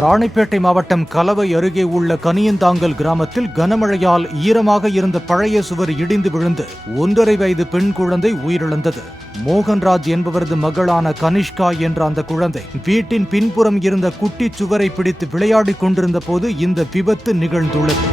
ராணிப்பேட்டை மாவட்டம் கலவை அருகே உள்ள கனியந்தாங்கல் கிராமத்தில் கனமழையால் ஈரமாக இருந்த பழைய சுவர் இடிந்து விழுந்து 1.5 வயது பெண் குழந்தை உயிரிழந்தது. மோகன்ராஜ் என்பவரது மகளான கனிஷ்கா என்ற அந்த குழந்தை வீட்டின் பின்புறம் இருந்த குட்டி சுவரை பிடித்து விளையாடிக் கொண்டிருந்த போது இந்த விபத்து நிகழ்ந்துள்ளது.